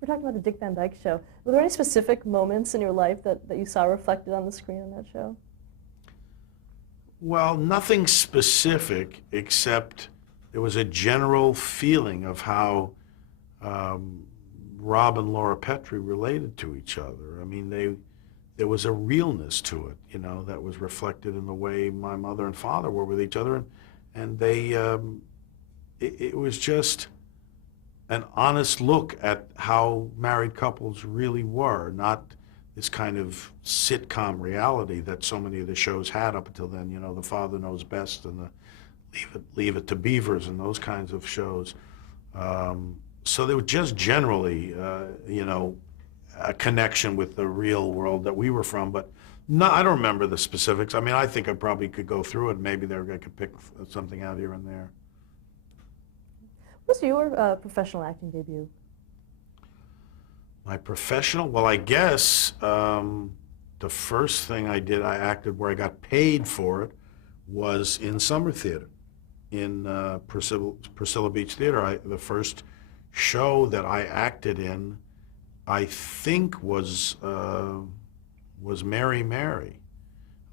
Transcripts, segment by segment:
We're talking about the Dick Van Dyke Show. Were there any specific moments in your life that you saw reflected on the screen in that show? Well, nothing specific except there was a general feeling of how um, Rob and Laura Petrie related to each other. I mean, there was a realness to it, you know, that was reflected in the way my mother and father were with each other, and it was just an honest look at how married couples really were, not this kind of sitcom reality that so many of the shows had up until then. You know, the father knows best and the leave it to Beavers and those kinds of shows. So there was just generally, you know, a connection with the real world that we were from, but no, I don't remember the specifics. I mean, I think I probably could go through it. Maybe I could pick something out here and there. What was your professional acting debut? My professional? Well, I guess the first thing I did, I acted where I got paid for it, was in summer theater in Priscilla Beach Theater. The first show that I acted in, I think, was Mary Mary.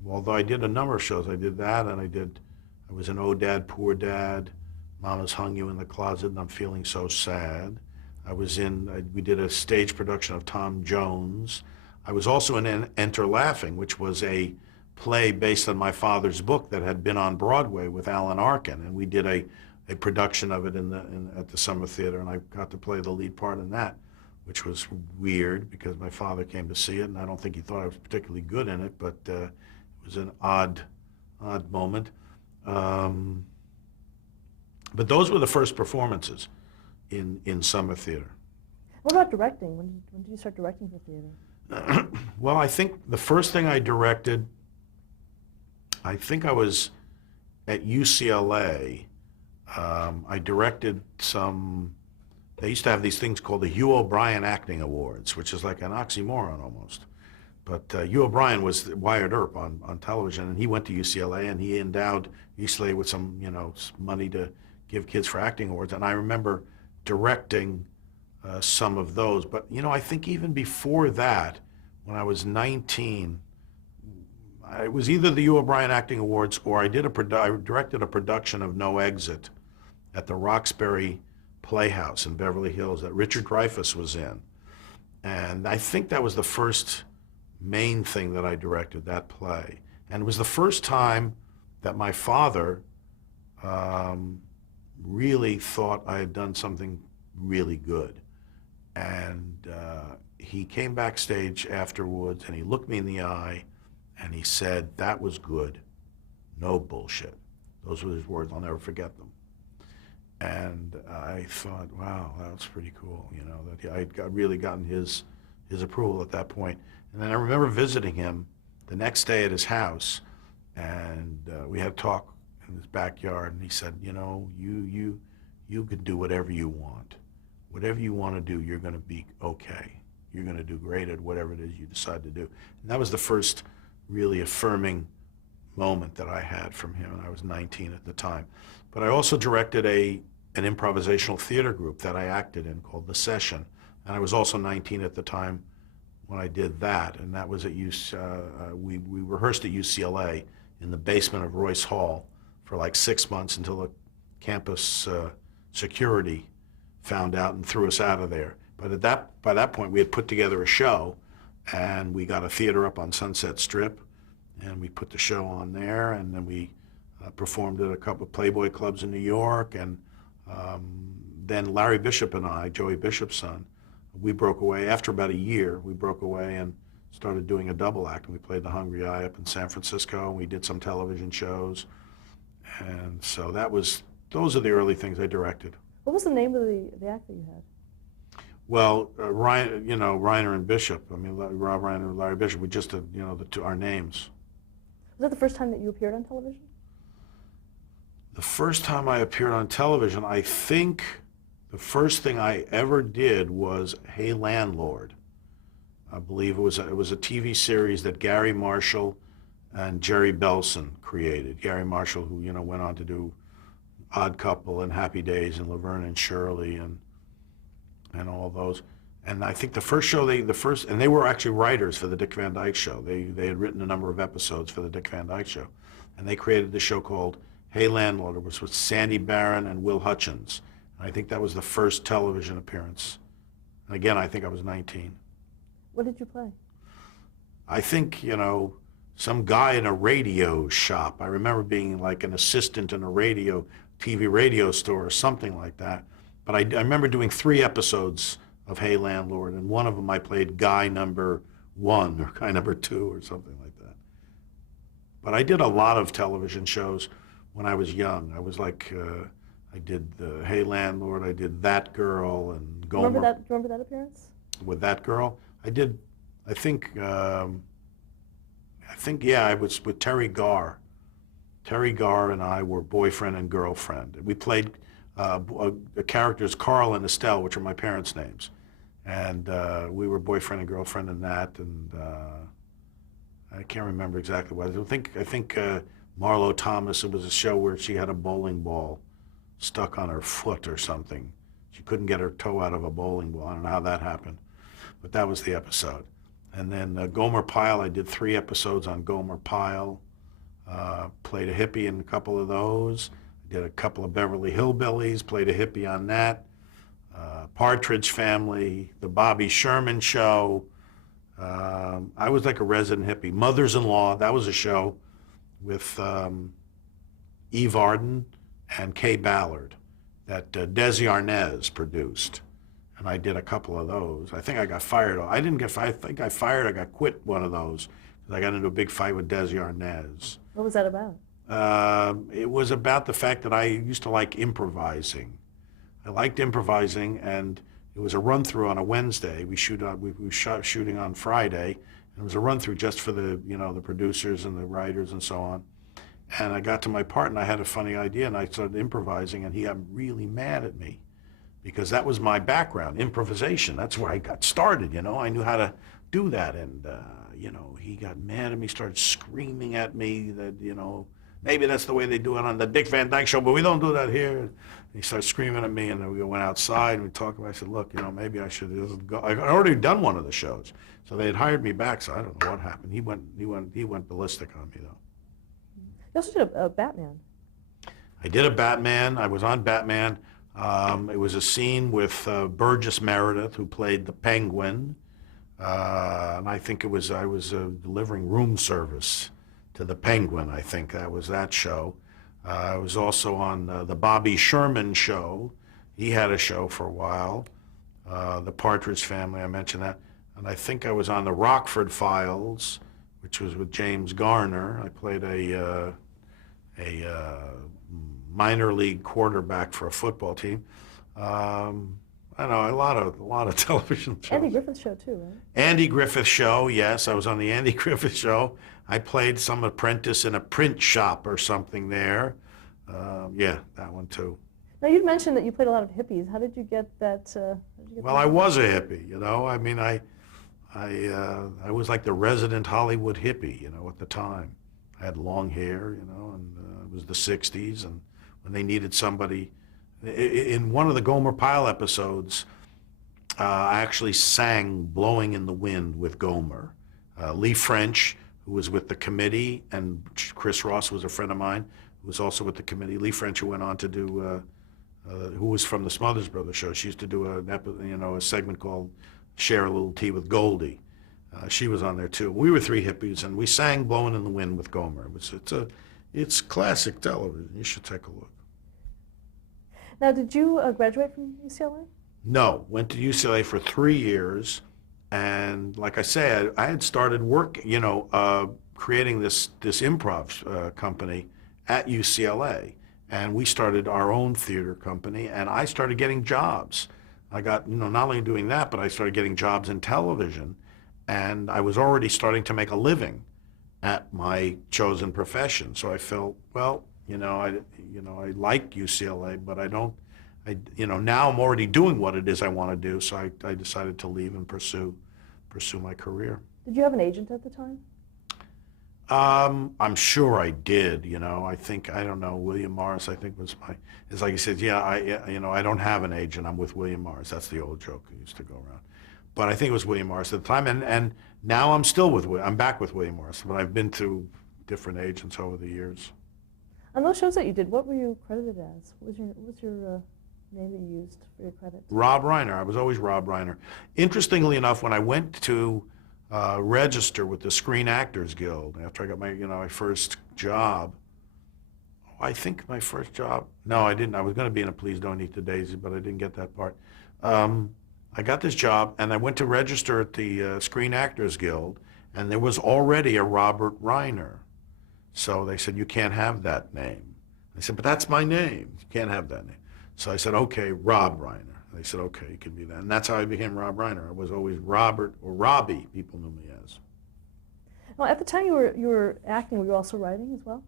Although I did a number of shows. I did that, and I was in Oh Dad, Poor Dad, Mama's Hung You in the Closet, and I'm Feeling So Sad. We did a stage production of Tom Jones. I was also in Enter Laughing, which was a play based on my father's book that had been on Broadway with Alan Arkin, and we did a production of it at the Summer Theater, and I got to play the lead part in that, which was weird because my father came to see it, and I don't think he thought I was particularly good in it, but it was an odd moment. But those were the first performances in summer theater. What about directing? When did you start directing for theater? Well, I think the first thing I directed, I think I was at UCLA. I directed they used to have these things called the Hugh O'Brien Acting Awards, which is like an oxymoron almost. But Hugh O'Brien was Wyatt Earp on television, and he went to UCLA, and he endowed UCLA with some, you know, money to give kids for acting awards. And I remember directing some of those. But, you know, I think even before that, when I was 19, it was either the Hugh O'Brien Acting Awards or I directed a production of No Exit at the Roxbury Playhouse in Beverly Hills that Richard Dreyfuss was in. And I think that was the first main thing that I directed, that play. And it was the first time that my father really thought I had done something really good. And he came backstage afterwards and he looked me in the eye and he said, "That was good, no bullshit." Those were his words, I'll never forget them. And I thought, wow, that was pretty cool, you know, that I had really gotten his approval at that point. And then I remember visiting him the next day at his house, and we had a talk in his backyard, and he said, you know, you can do whatever you want. Whatever you want to do, you're going to be okay. You're going to do great at whatever it is you decide to do. And that was the first really affirming moment that I had from him, and I was 19 at the time. But I also directed an improvisational theater group that I acted in called The Session, and I was also 19 at the time when I did that, and that was at we rehearsed at UCLA in the basement of Royce Hall for like 6 months until the campus security found out and threw us out of there. But by that point, we had put together a show, and we got a theater up on Sunset Strip, and we put the show on there, and then we performed at a couple of Playboy clubs in New York, and then Larry Bishop and I, Joey Bishop's son, we broke away. After about a year, we broke away and started doing a double act, and we played The Hungry Eye up in San Francisco, and we did some television shows, and so those are the early things I directed. What was the name of the act that you had? Well, Reiner and Bishop. I mean, Rob Reiner and Larry Bishop. We just did, you know, our names. Was that the first time that you appeared on television? The first time I appeared on television, I think the first thing I ever did was Hey Landlord. I believe it was a TV series that Gary Marshall and Jerry Belson created. Gary Marshall, who, you know, went on to do Odd Couple and Happy Days and Laverne and Shirley and all those. And I think the first show, and they were actually writers for the Dick Van Dyke Show. They had written a number of episodes for the Dick Van Dyke Show. And they created the show called Hey Landlord. It was with Sandy Barron and Will Hutchins. And I think that was the first television appearance. And again, I think I was 19. What did you play? I think, some guy in a radio shop. I remember being like an assistant in a TV radio store or something like that. But I remember doing 3 episodes of Hey Landlord, and one of them I played guy number 1 or guy number 2 or something like that. But I did a lot of television shows when I was young. I was like, I did the Hey Landlord, I did That Girl, and Gomer. Do you remember that appearance? With That Girl? I did, I think, yeah, I was with Terry Garr. Terry Garr and I were boyfriend and girlfriend. We played the characters Carl and Estelle, which are my parents' names. And we were boyfriend and girlfriend in that, and I can't remember exactly what. I think Marlo Thomas, it was a show where she had a bowling ball stuck on her foot or something. She couldn't get her toe out of a bowling ball. I don't know how that happened, but that was the episode. And then Gomer Pyle, I did 3 episodes on Gomer Pyle. Played a hippie in a couple of those. I did a couple of Beverly Hillbillies, played a hippie on that. Partridge Family, The Bobby Sherman Show. I was like a resident hippie. Mothers-in-Law, that was a show with Eve Arden and Kay Ballard that Desi Arnaz produced. And I did a couple of those. I think I got fired. I didn't get fired. I think I got quit one of those because I got into a big fight with Desi Arnaz. What was that about? It was about the fact that I used to like improvising. I liked improvising, and it was a run-through on a Wednesday. We shot shooting on Friday, and it was a run-through just for the the producers and the writers and so on. And I got to my part, and I had a funny idea, and I started improvising, and he got really mad at me because that was my background, improvisation. That's where I got started. I knew how to do that, and he got mad at me, started screaming at me that maybe that's the way they do it on the Dick Van Dyke Show, but we don't do that here. And he started screaming at me, and then we went outside and we talked about it. I said, look, maybe I should just go. I'd already done one of the shows, so they had hired me back, so I don't know what happened. He went ballistic on me, though. You also did a Batman. I did a Batman. I was on Batman. It was a scene with Burgess Meredith, who played the Penguin. And I think I was delivering room service to the Penguin. I think that was that show. I was also on the Bobby Sherman Show. He had a show for a while. The Partridge Family, I mentioned that. And I think I was on the Rockford Files, which was with James Garner. I played a minor league quarterback for a football team. I don't know, a lot of television shows. Andy Griffith Show too, right? Andy Griffith Show, yes, I was on the Andy Griffith Show. I played some apprentice in a print shop or something there. Yeah, that one too. Now you'd mentioned that you played a lot of hippies. How did you get that? Well, I was a hippie, I mean, I was like the resident Hollywood hippie, at the time. I had long hair, and it was the 60s, and when they needed somebody. In one of the Gomer Pyle episodes, I actually sang Blowing in the Wind with Gomer. Lee French, who was with the committee, and Chris Ross was a friend of mine, who was also with the committee. Lee French, who went on to do, who was from the Smothers Brothers show. She used to do a segment called Share a Little Tea with Goldie. She was on there too. We were 3 hippies, and we sang Blowing in the Wind with Gomer. It's classic television. You should take a look. Now, did you graduate from UCLA? No, went to UCLA for 3 years, and like I said, I had started creating this improv company at UCLA, and we started our own theater company, and I started getting jobs. I got, not only doing that, but I started getting jobs in television, and I was already starting to make a living at my chosen profession. So I felt, well, I like UCLA, but now I'm already doing what it is I want to do. So I decided to leave and pursue my career. Did you have an agent at the time? I'm sure I did, I think, I don't know, William Morris, I think it's like he said, yeah, I don't have an agent, I'm with William Morris. That's the old joke that used to go around. But I think it was William Morris at the time, and now I'm back with William Morris, but I've been through different agents over the years. On those shows that you did, what were you credited as? What was your name that you used for your credits? Rob Reiner, I was always Rob Reiner. Interestingly enough, when I went to register with the Screen Actors Guild after I got my first job. I think my first job. No, I didn't. I was going to be in a Please Don't Eat the Daisy, but I didn't get that part. I got this job, and I went to register at the Screen Actors Guild, and there was already a Robert Reiner. So they said, you can't have that name. I said, but that's my name. You can't have that name. So I said, okay, Rob Reiner. They said, okay, you can be that. And that's how I became Rob Reiner. I was always Robert or Robbie, people knew me as. Well, at the time you were acting, were you also writing as well?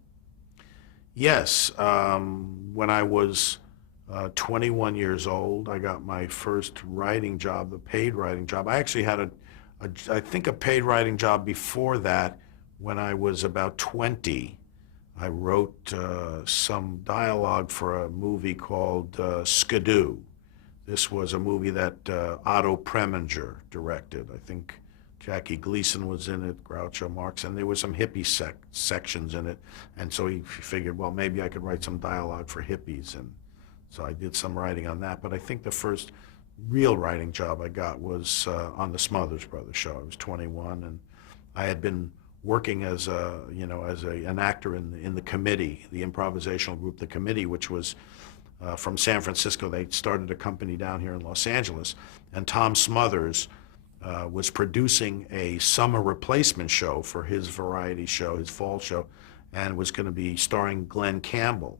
Yes. When I was 21 years old, I got my first writing job, the paid writing job. I actually had I think a paid writing job before that when I was about 20. I wrote some dialogue for a movie called Skidoo. This was a movie that Otto Preminger directed. I think Jackie Gleason was in it, Groucho Marx, and there were some hippie sections in it. And so he figured, well, maybe I could write some dialogue for hippies. And so I did some writing on that. But I think the first real writing job I got was on the Smothers Brothers show. I was 21, and I had been working as an actor in the committee, the improvisational group, the committee, which was from San Francisco. They started a company down here in Los Angeles, and Tom Smothers was producing a summer replacement show for his variety show, his fall show, and it was going to be starring Glenn Campbell.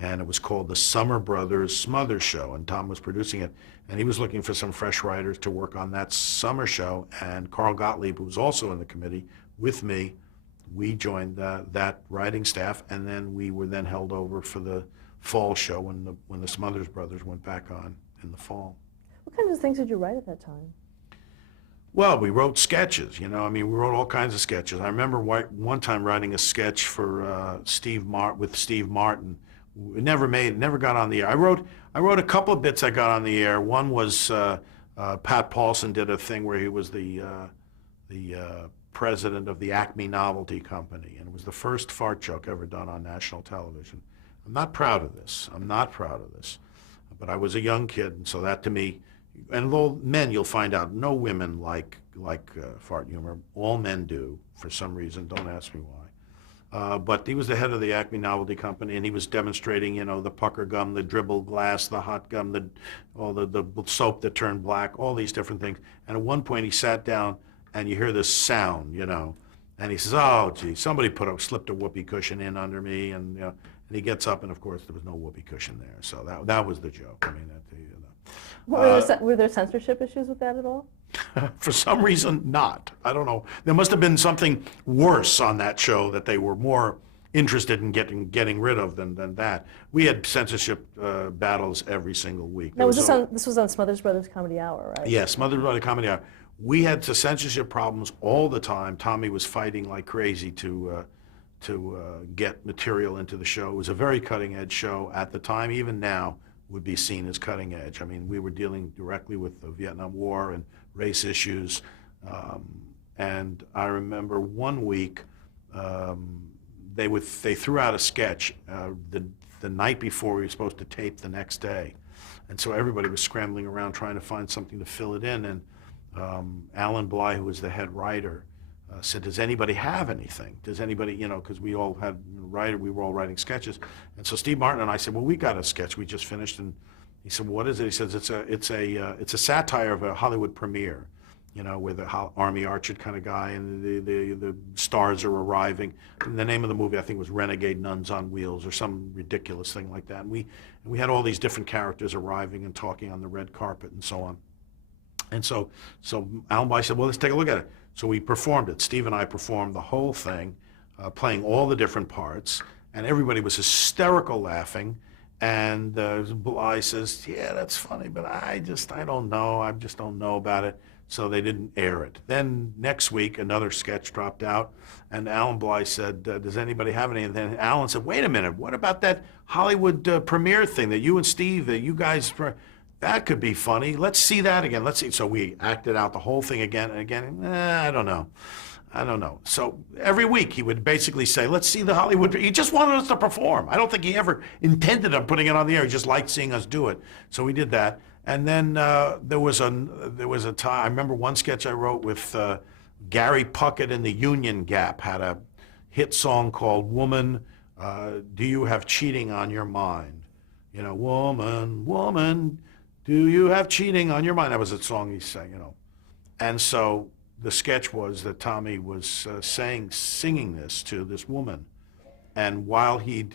And it was called the Summer Brothers Smothers Show, and Tom was producing it. And he was looking for some fresh writers to work on that summer show. And Carl Gottlieb, who was also in the committee with me, we joined that writing staff, and then we were then held over for the fall show when the Smothers Brothers went back on in the fall. What kinds of things did you write at that time? Well, we wrote sketches, we wrote all kinds of sketches. I remember one time writing a sketch for Steve Martin. It never got on the air. I wrote a couple of bits that got on the air. One was Pat Paulson did a thing where he was the president of the Acme Novelty Company, and it was the first fart joke ever done on national television. I'm not proud of this. But I was a young kid, and so that to me, and though men, you'll find out, no women like fart humor. All men do, for some reason. Don't ask me why. But he was the head of the Acme Novelty Company, and he was demonstrating, the pucker gum, the dribble glass, the hot gum, the soap that turned black, all these different things. And at one point, he sat down, and you hear this sound, and he says, "Oh, gee, somebody slipped a whoopee cushion in under me," and and he gets up, and of course, there was no whoopee cushion there. So that was the joke. I mean, Were there censorship issues with that at all? For some reason, not. I don't know. There must have been something worse on that show that they were more interested in getting rid of than that. We had censorship battles every single week. Now, this was on Smothers Brothers Comedy Hour, right? Yes, Smothers Brothers Comedy Hour. We had censorship problems all the time. Tommy was fighting like crazy to get material into the show. It was a very cutting-edge show at the time. Even now, would be seen as cutting edge. I mean, we were dealing directly with the Vietnam War and race issues. And I remember one week they threw out a sketch the night before we were supposed to tape the next day, and so everybody was scrambling around trying to find something to fill it in. And Alan Bly, who was the head writer, said, "Does anybody have anything? Does anybody, because we all had we were all writing sketches." And so Steve Martin and I said, "Well, we got a sketch we just finished." And he said, "Well, what is it?" He says, "It's a satire of a Hollywood premiere, where the Army Archer kind of guy and the stars are arriving." And the name of the movie, I think, was Renegade Nuns on Wheels or some ridiculous thing like that. And we had all these different characters arriving and talking on the red carpet and so on. And so Alan Bly said, "Well, let's take a look at it." So we performed it. Steve and I performed the whole thing, playing all the different parts, and everybody was hysterical laughing. And Bly says, yeah, that's funny, but I don't know. I just don't know about it. So they didn't air it. Then next week, another sketch dropped out, and Alan Bly said, does anybody have any? And then Alan said, wait a minute, what about that Hollywood premiere thing that you and Steve, you guys, that could be funny. Let's see that again. Let's see. So we acted out the whole thing again and again. I don't know. I don't know. So every week he would basically say, let's see the Hollywood. He just wanted us to perform. I don't think he ever intended on putting it on the air. He just liked seeing us do it. So we did that. And then there was a time, I remember one sketch I wrote with Gary Puckett and the Union Gap had a hit song called Woman, Do You Have Cheating on Your Mind? You know, woman, woman, do you have cheating on your mind? That was a song he sang, you know. And so the sketch was that Tommy was singing this to this woman, and while he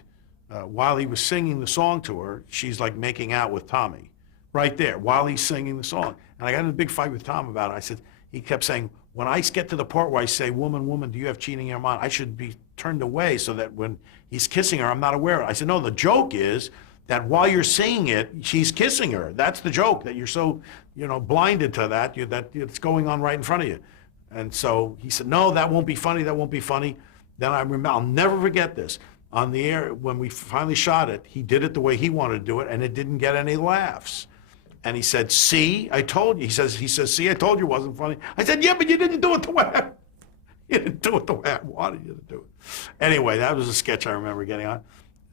was singing the song to her, she's like making out with Tommy, right there while he's singing the song. And I got in a big fight with Tom about it. I said, he kept saying, when I get to the part where I say, woman, woman, do you have cheating in your mind? I should be turned away so that when he's kissing her, I'm not aware of it. I said, no, the joke is that while you're saying it, she's kissing her. That's the joke, that you're so, you know, blinded to that, that it's going on right in front of you. And so he said, no, that won't be funny, that won't be funny. Then I remember, I'll never forget this. On the air, when we finally shot it, he did it the way he wanted to do it, and it didn't get any laughs. And he said, see, I told you. He says, see, I told you it wasn't funny. I said, yeah, but you didn't do it the way you didn't do it the way I wanted you to do it. Anyway, that was a sketch I remember getting on.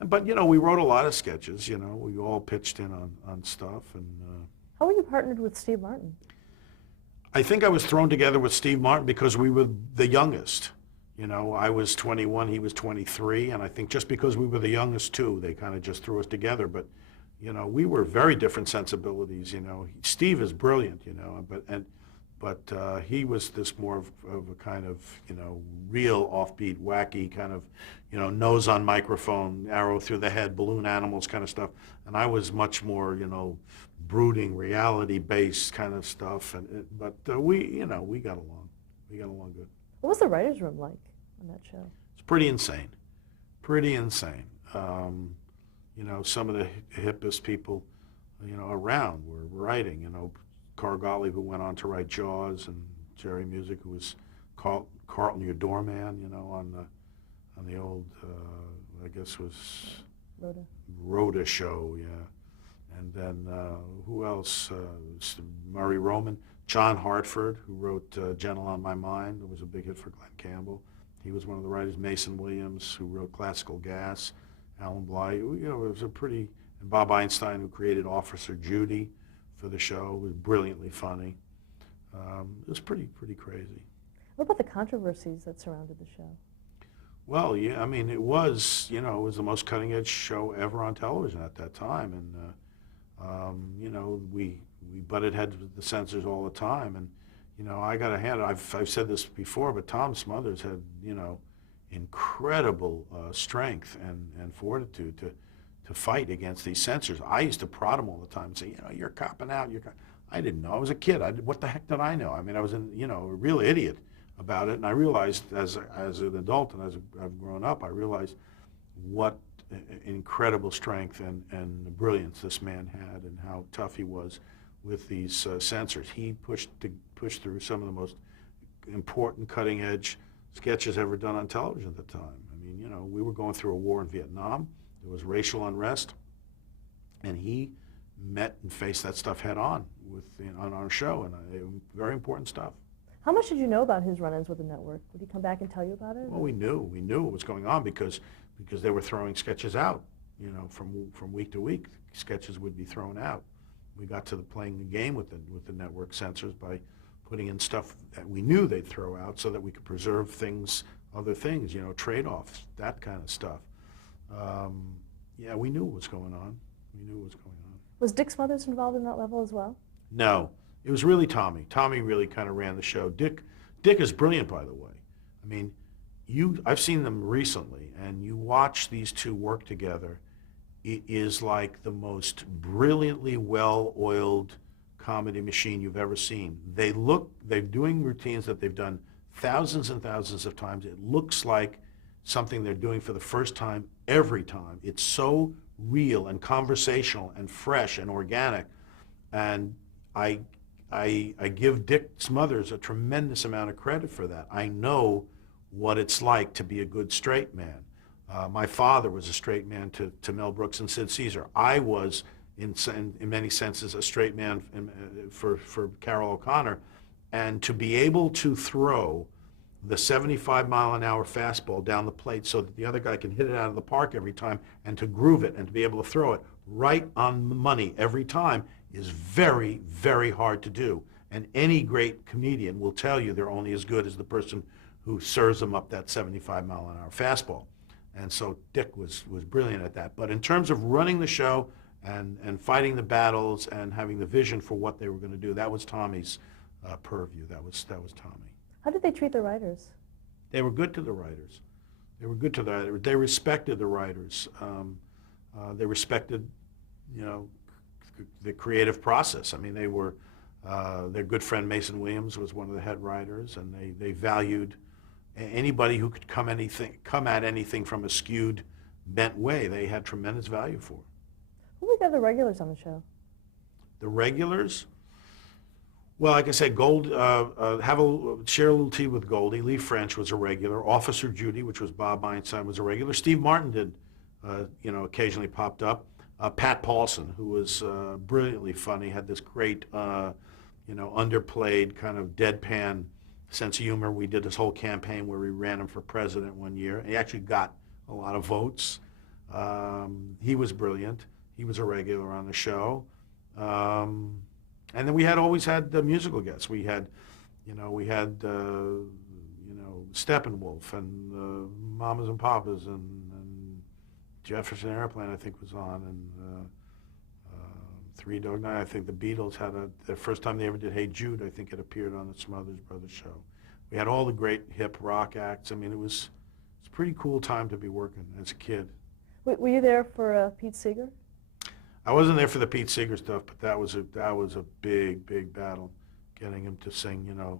But, you know, we wrote a lot of sketches, you know. We all pitched in on stuff. And How were you partnered with Steve Martin? I think I was thrown together with Steve Martin because we were the youngest. You know, I was 21, he was 23, and I think just because we were the youngest too, they kind of just threw us together. But, you know, we were very different sensibilities. You know, Steve is brilliant, you know, but he was this more of a kind of, you know, real offbeat, wacky kind of, you know, nose on microphone, arrow through the head, balloon animals kind of stuff. And I was much more, you know, brooding, reality-based kind of stuff. But we, you know, we got along. We got along good. What was the writer's room like on that show? It's pretty insane. Pretty insane. You know, some of the hippest people, you know, around were writing. You know, Carl Gottlieb, who went on to write Jaws, and Jerry Music, who was Carlton Your Doorman, you know, on the old, I guess was Rhoda show, yeah. And then who else? Murray Roman. John Hartford, who wrote Gentle on My Mind. It was a big hit for Glenn Campbell. He was one of the writers. Mason Williams, who wrote Classical Gas. Alan Bly. You know, it was a pretty... And Bob Einstein, who created Officer Judy for the show, was brilliantly funny. It was pretty crazy. What about the controversies that surrounded the show? Well, yeah, I mean, it was, you know, it was the most cutting-edge show ever on television at that time. And, you know, we butted heads with the censors all the time. And, you know, I got to hand it, I've said this before, but Tom Smothers had, you know, incredible strength and fortitude to fight against these censors. I used to prod him all the time and say, you know, you're copping out. I didn't know. I was a kid. What the heck did I know? I mean, I was, you know, a real idiot about it. And I realized as an adult and as I've grown up, I realized what incredible strength and brilliance this man had and how tough he was with these censors. He pushed through some of the most important cutting-edge sketches ever done on television at the time. I mean, you know, we were going through a war in Vietnam. There was racial unrest, and he met and faced that stuff head on on our show, and very important stuff. How much did you know about his run-ins with the network? Would he come back and tell you about it? Well, we knew what was going on because they were throwing sketches out. You know, from week to week, sketches would be thrown out. We got to playing the game with the network censors by putting in stuff that we knew they'd throw out so that we could preserve things, other things, you know, trade-offs, that kind of stuff. Yeah, we knew what was going on. We knew what was going on. Was Dick Smothers involved in that level as well? No, it was really Tommy. Tommy really kind of ran the show. Dick is brilliant, by the way. I mean, I've seen them recently, and you watch these two work together. It is like the most brilliantly well-oiled comedy machine you've ever seen. They're doing routines that they've done thousands and thousands of times. It looks like something they're doing for the first time every time. It's so real and conversational and fresh and organic. And I, I give Dick Smothers a tremendous amount of credit for that. I know what it's like to be a good straight man. My father was a straight man to Mel Brooks and Sid Caesar. I was, in many senses, a straight man for Carroll O'Connor. And to be able to throw the 75-mile-an-hour fastball down the plate so that the other guy can hit it out of the park every time, and to groove it and to be able to throw it right on the money every time is very, very hard to do. And any great comedian will tell you they're only as good as the person who serves them up that 75-mile-an-hour fastball. And so Dick was brilliant at that. But in terms of running the show and fighting the battles and having the vision for what they were going to do, that was Tommy's purview. That was Tommy. How did they treat the writers? They were good to the writers. They were good to the writers. They respected the writers. They respected, the creative process. I mean, they were, their good friend Mason Williams was one of the head writers, and they valued anybody who could come at anything from a skewed, bent way. They had tremendous value for. Who were the other regulars on the show? The regulars? Well, like I said, share a little tea with Goldie. Lee French was a regular. Officer Judy, which was Bob Einstein, was a regular. Steve Martin did, occasionally popped up. Pat Paulson, who was brilliantly funny, had this great, underplayed kind of deadpan sense of humor. We did this whole campaign where we ran him for president one year. He actually got a lot of votes. He was brilliant. He was a regular on the show. And then we always had the musical guests. We had Steppenwolf and Mamas and Papas and Jefferson Airplane, I think, was on, and Three Dog Night. I think the Beatles had the first time they ever did Hey Jude, I think it appeared on the Smothers Brothers show. We had all the great hip rock acts. I mean, it's a pretty cool time to be working as a kid. Were you there for Pete Seeger? I wasn't there for the Pete Seeger stuff, but that was a big battle, getting him to sing, the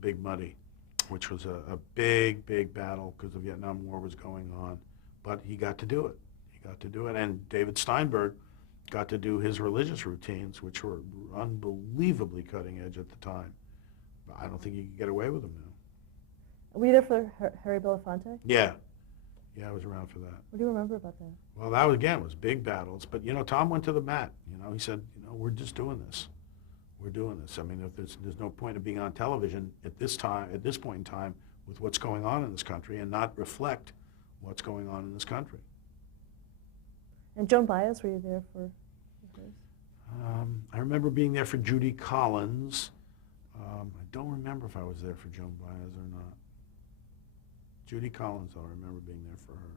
Big Muddy, which was a big battle because the Vietnam War was going on. But he got to do it. And David Steinberg got to do his religious routines, which were unbelievably cutting edge at the time. But I don't think you could get away with them now. Were you there for Harry Belafonte? Yeah, I was around for that. What do you remember about that? Well, that was big battles. But Tom went to the mat. He said, we're just doing this. We're doing this. I mean, if there's no point of being on television at this point in time, with what's going on in this country, and not reflect what's going on in this country. And Joan Baez, were you there for hers? I remember being there for Judy Collins. I don't remember if I was there for Joan Baez or not. Judy Collins, I remember being there for her.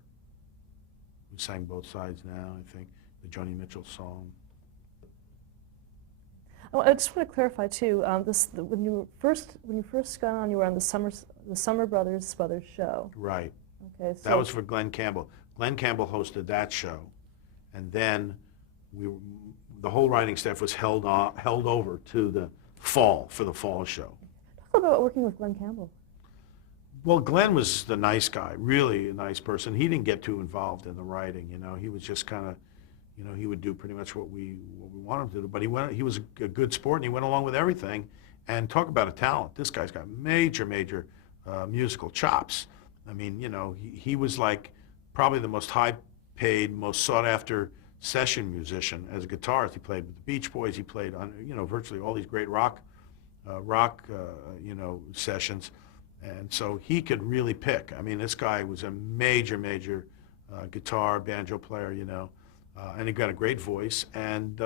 We sang Both Sides Now, I think, the Joni Mitchell song. Oh, I just want to clarify too. When you first got on, you were on the Summer Brothers show. Right. Okay. So that was for Glenn Campbell. Glenn Campbell hosted that show, and then the whole writing staff was held over to the fall for the fall show. Talk about working with Glenn Campbell. Well, Glenn was the nice guy, really a nice person. He didn't get too involved in the writing, He was just kind of, he would do pretty much what we wanted him to do. But he was a good sport, and he went along with everything. And talk about a talent. This guy's got major musical chops. I mean, he was like probably the most high-paid, most sought-after session musician as a guitarist. He played with the Beach Boys. He played on, virtually all these great rock sessions. And so he could really pick. I mean, this guy was a major guitar, banjo player, and he got a great voice, and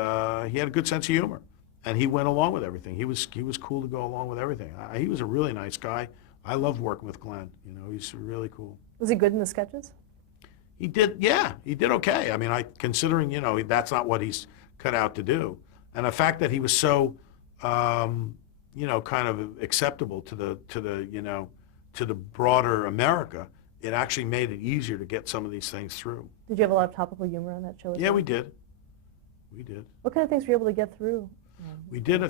he had a good sense of humor. And he went along with everything. He was cool to go along with everything. He was a really nice guy. I loved working with Glenn. He's really cool. Was he good in the sketches? He did okay. I mean, considering, that's not what he's cut out to do. And the fact that he was so, kind of acceptable to the broader America, it actually made it easier to get some of these things through. Did you have a lot of topical humor on that show? Yeah, we did. What kind of things were you able to get through? We did a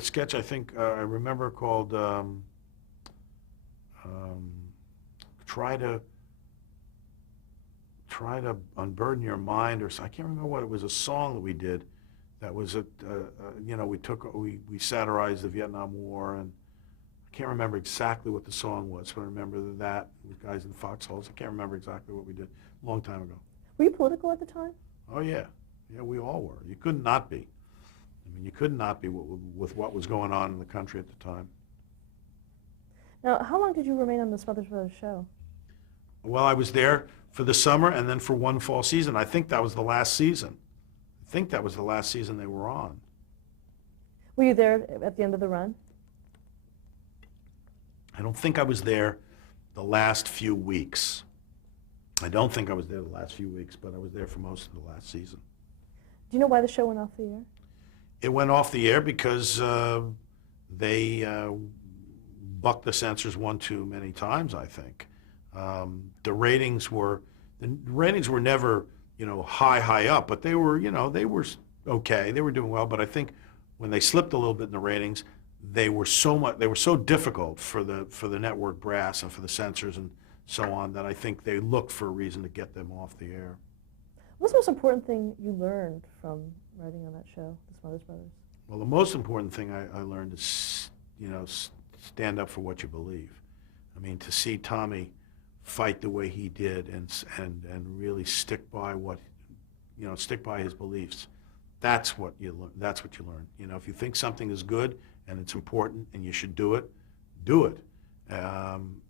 sketch, I think, I remember called try to unburden your mind, or I can't remember what it was, a song that we did that was you know, we satirized the Vietnam War, and I can't remember exactly what the song was, but I remember that with guys in foxholes. I can't remember exactly what we did a long time ago. Were you political at the time? Oh yeah, yeah, we all were. You could not be. I mean, you could not be with what was going on in the country at the time. Now, how long did you remain on the Smothers Brothers show? Well, I was there for the summer and then for one fall season. I think that was the last season. I think that was the last season they were on. Were you there at the end of the run? I don't think I was there the last few weeks. I don't think I was there the last few weeks, but I was there for most of the last season. Do you know why the show went off the air? It went off the air because they bucked the censors one too many times, I think. The ratings were never, you know, high up, but they were, you know, they were okay. They were doing well, but I think when they slipped a little bit in the ratings, they were so difficult for the network brass and for the censors and so on, that I think they looked for a reason to get them off the air. What's the most important thing you learned from writing on that show, The Smothers Brothers? Well, the most important thing I learned is, you know, stand up for what you believe. I mean, to see Tommy fight the way he did and really stick by what, you know, stick by his beliefs. That's what you learn. That's what you learn. You know, if you think something is good and it's important and you should do it, do it.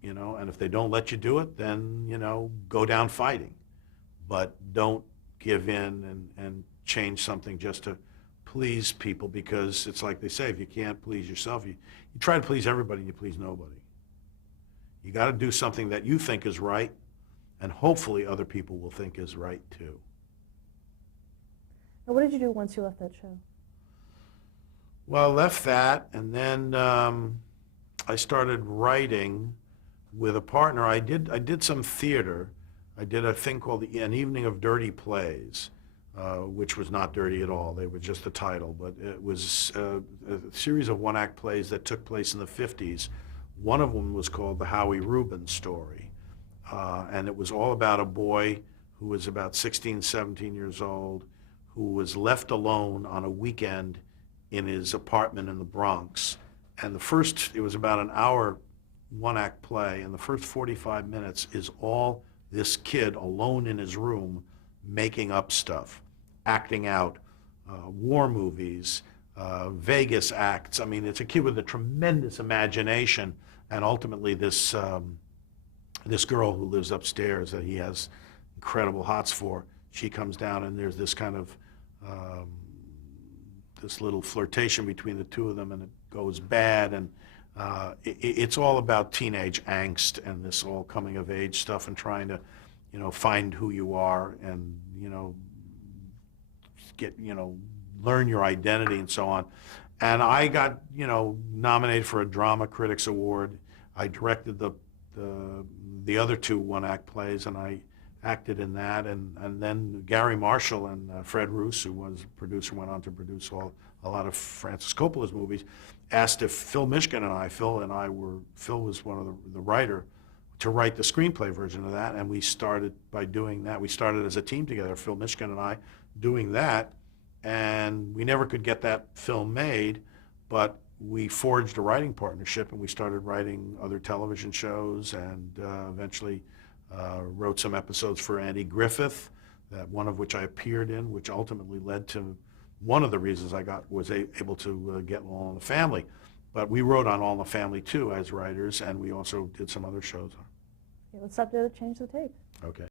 You know, and if they don't let you do it, then, you know, go down fighting. But don't give in and change something just to please people, because it's like they say, if you can't please yourself, you try to please everybody and you please nobody. You got to do something that you think is right, and hopefully other people will think is right too. Now, what did you do once you left that show? Well, I left that, and then I started writing with a partner. I did some theater. I did a thing called An Evening of Dirty Plays, which was not dirty at all. They were just the title, but it was a series of one-act plays that took place in the 50s. One of them was called The Howie Rubin Story, and it was all about a boy who was about 16, 17 years old, who was left alone on a weekend in his apartment in the Bronx. And it was about an hour one-act play, and the first 45 minutes is all this kid alone in his room making up stuff, acting out war movies, Vegas acts. I mean, it's a kid with a tremendous imagination, and ultimately this girl who lives upstairs that he has incredible hots for, she comes down, and there's this kind of this little flirtation between the two of them, and it goes bad, and it's all about teenage angst and this all coming of age stuff and trying to, you know, find who you are and, you know, learn your identity and so on. And I got, you know, nominated for a Drama Critics Award. I directed the other two one-act plays, and I acted in that. And then Gary Marshall and Fred Roos, who was a producer, went on to produce a lot of Francis Coppola's movies, asked if Phil was one of the writer, to write the screenplay version of that, and we started by doing that. We started as a team together, Phil Mishkin and I, doing that, and we never could get that film made, but we forged a writing partnership, and we started writing other television shows, and eventually wrote some episodes for Andy Griffith, one of which I appeared in, which ultimately led to one of the reasons I was able to get All in the Family. But we wrote on All in the Family too as writers, and we also did some other shows. Okay, let's stop there to change the tape. Okay.